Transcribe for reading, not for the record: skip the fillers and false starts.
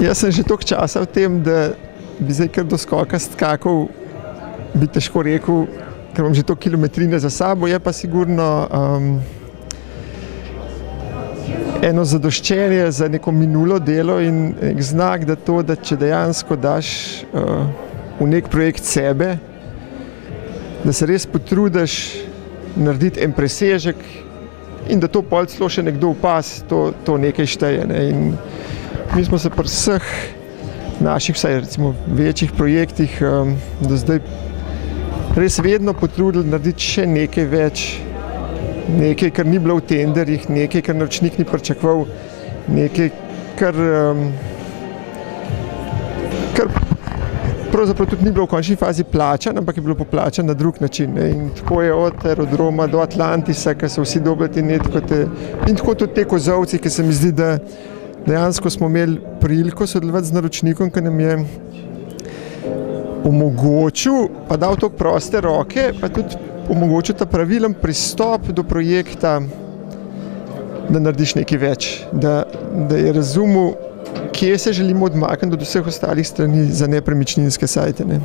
Jaz sem že toliko časa v tem, da bi zdaj kar do skoka skakal, bi težko rekel, ker imam že toliko kilometrine za sabo, je pa sigurno eno zadoščenje za neko minulo delo in znak, da če dejansko daš v nek projekt sebe, da se res potrudiš narediti en presežek in da to pol celo še nekdo opaz, to nekaj šteje. Ne? In mi smo se pri vseh naših, vsaj recimo večjih projektih do zdaj res vedno potrudili narediti še nekaj več, nekaj, kar ni bilo v tenderjih, nekaj, kar naročnik ni pričakoval, nekaj, kar pravzaprav tudi ni bilo v končni fazi plačan, ampak je bilo poplačan na drug način. Ne? In tako je od aerodroma do Atlantisa, ki so vsi dobili te netkote, in tako tudi te kozovci, ki se mi zdi, da dejansko smo imeli priliko sodelovati z naročnikom, ki nam je omogočil, pa dal toliko proste roke, pa tudi omogočil ta pravilen pristop do projekta, da narediš nekaj več, da je razumel, kje se želimo odmakniti od vseh ostalih strani za nepremičninske sajte. Ne?